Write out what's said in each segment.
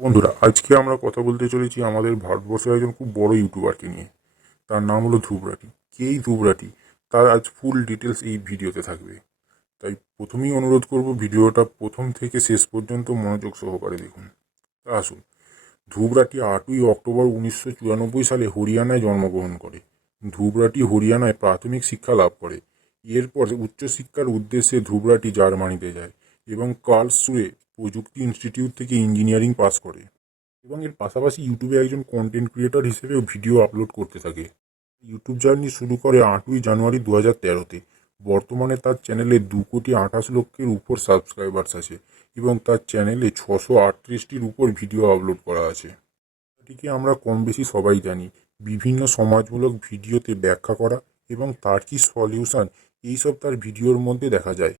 বন্ধুরা, আজকে আমরা কথা বলতে চলেছি আমাদের ভারতবর্ষের একজন খুব বড় ইউটিউবারকে নিয়ে। তার নাম হলো ধুবরাটি কেই এই ধ্রুবরাটি তার আজ ফুল ডিটেলস এই ভিডিওতে থাকবে। তাই প্রথমেই অনুরোধ করব ভিডিওটা প্রথম থেকে শেষ পর্যন্ত মনোযোগ সহকারে দেখুন। তা আসুন। ধুবরাটি আটই অক্টোবর উনিশশো চুরানব্বই সালে হরিয়ানায় জন্মগ্রহণ করে। ধুবরাটি হরিয়ানায় প্রাথমিক শিক্ষা লাভ করে। এরপর উচ্চশিক্ষার উদ্দেশ্যে ধুবরাটি জার্মানিতে যায় এবং কার্লসরুয়ে প্রযুক্তি ইনস্টিটিউট থেকে ইঞ্জিনিয়ারিং পাস করে এবং এর পাশাপাশি ইউটিউবে একজন কন্টেন্ট ক্রিয়েটর হিসেবেও ভিডিও আপলোড করতে থাকে। ইউটিউব জার্নি শুরু করে আটই জানুয়ারি দু হাজার তেরোতে বর্তমানে তার চ্যানেলে দু কোটি আঠাশ লক্ষের উপর সাবস্ক্রাইবার্স আছে এবং তার চ্যানেলে ছশো আটত্রিশটির উপর ভিডিও আপলোড করা আছে। এটিকে আমরা কম বেশি সবাই জানি। বিভিন্ন সমাজমূলক ভিডিওতে ব্যাখ্যা করা এবং তার কি সলিউশন এইসব তার ভিডিওর মধ্যে দেখা যায়।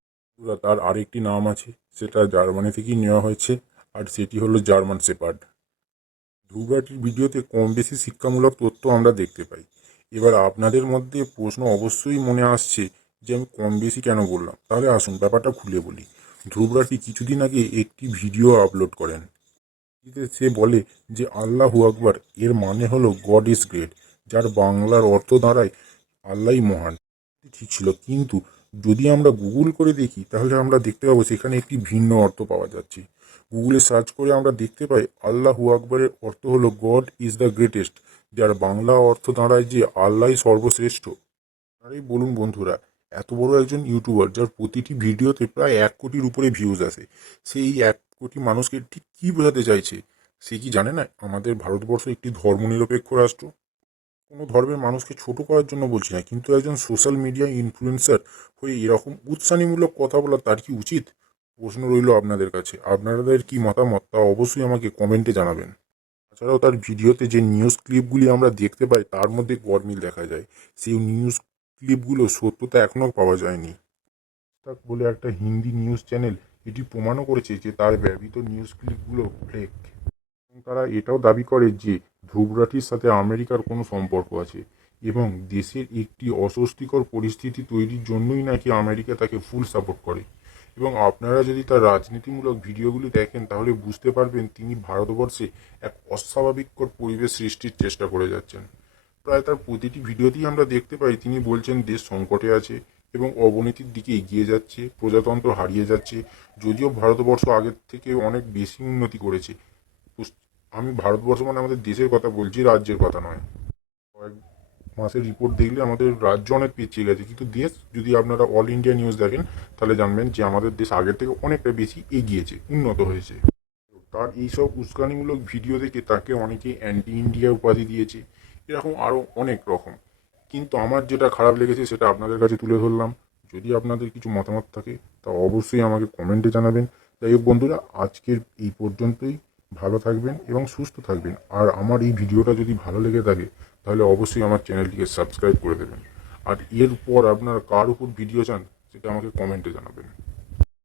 তার আরেকটি নাম আছে সেটা জার্মানি থেকেই নেওয়া হয়েছে, আর সেটি হলো জার্মান শেপার্ড। ধ্রুবরাটির ভিডিওতে কম বেশি শিক্ষামূলক তথ্য আমরা দেখতে পাই। এবার আপনাদের মধ্যে প্রশ্ন অবশ্যই মনে আসছে যে আমি কম বেশি কেন বললাম? তাহলে আসুন ব্যাপারটা খুলে বলি। ধ্রুবরাটি কিছুদিন আগে একটি ভিডিও আপলোড করেন। সে বলে যে, আল্লাহু আকবর, এর মানে হলো গড ইজ গ্রেট, যার বাংলার অর্থ দাঁড়ায় আল্লাহই মহান। ঠিক ছিল, কিন্তু যদি আমরা গুগল করে দেখি, তাহলে আমরা দেখতে পাবো সেখানে একটি ভিন্ন অর্থ পাওয়া যাচ্ছে। গুগলে সার্চ করে আমরা দেখতে পাই, আল্লাহু আকবরের অর্থ হলো গড ইজ দ্য গ্রেটেস্ট যার বাংলা অর্থ দাঁড়ায় যে, আল্লাহই সর্বশ্রেষ্ঠ আরে বলুন বন্ধুরা, এত বড় একজন ইউটিউবার যার প্রতিটি ভিডিওতে প্রায় এক কোটির উপরে ভিউজ আসে, সেই এক কোটি মানুষকে ঠিক কী বোঝাতে চাইছে, সে কি জানে না? আমাদের ভারতবর্ষ একটি ধর্মনিরপেক্ষ রাষ্ট্র। কোনো ধর্মের মানুষকে ছোট করার জন্য বলছি না, কিন্তু একজন সোশ্যাল মিডিয়া ইনফ্লুয়েন্সার হয়ে এরকম উৎসাহীমূলক কথা বলা তার কি উচিত? প্রশ্ন রইল আপনাদের কাছে। আপনাদের কি মতামত তা অবশ্যই আমাকে কমেন্টে জানাবেন। তাছাড়াও তার ভিডিওতে যে নিউজ ক্লিপগুলি আমরা দেখতে পাই, তার মধ্যে গরমিল দেখা যায়। সেই নিউজ ক্লিপগুলো সত্যতা এখনও পাওয়া যায়নি। তাক বলে একটা হিন্দি নিউজ চ্যানেল এটি প্রমাণও করেছে যে তার ব্যবহৃত নিউজ ক্লিপগুলো ফেক এবং তারা এটাও দাবি করে যে ধ্রুবরাটির সাথে আমেরিকার কোনো সম্পর্ক আছে? এবং দেশের একটি অস্বস্তিকর পরিস্থিতি তৈরির জন্যই নাকি আমেরিকা তাকে ফুল সাপোর্ট করে? এবং আপনারা যদি তার রাজনীতিমূলক ভিডিওগুলি দেখেন, তাহলে বুঝতে পারবেন তিনি ভারতবর্ষে এক অস্বাভাবিককর পরিবেশ সৃষ্টির চেষ্টা করে যাচ্ছেন। প্রায় তার প্রতিটি ভিডিওতেই আমরা দেখতে পাই, তিনি বলছেন, দেশ সংকটে আছে এবং অবনতির দিকে এগিয়ে যাচ্ছে, প্রজাতন্ত্র হারিয়ে যাচ্ছে, যদিও ভারতবর্ষ আগের থেকে অনেক বেশি উন্নতি করেছে। আমি ভারতবর্ষ মানে আমাদের দেশের কথা বলছি, রাজ্যের কথা নয়। কয়েক মাসের রিপোর্ট দেখলে আমাদের রাজ্য অনেক পিছিয়ে গেছে। কিন্তু দেশ, যদি আপনারা অল ইন্ডিয়া নিউজ দেখেন, তাহলে জানবেন যে আমাদের দেশ আগের থেকে অনেকটা বেশি এগিয়েছে, উন্নত হয়েছে। তার এইসব উস্কানিমূলক ভিডিও দেখে তাকে অনেকে অ্যান্টি ইন্ডিয়া উপাধি দিয়েছে। এরকম আরও অনেক রকম। কিন্তু আমার যেটা খারাপ লেগেছে, সেটা আপনাদের কাছে তুলে ধরলাম। যদি আপনাদের কিছু মতামত থাকে, তা অবশ্যই আমাকে কমেন্টে জানাবেন। যাই হোক বন্ধুরা, আজকের এই পর্যন্তই। ভালো থাকবেন এবং সুস্থ থাকবেন। আর আমার এই ভিডিওটা যদি ভালো লেগে থাকে, তাহলে অবশ্যই আমার চ্যানেলটিকে সাবস্ক্রাইব করে দেবেন। আর এরপর আপনারা কার উপর ভিডিও চান, সেটা আমাকে কমেন্টে জানাবেন।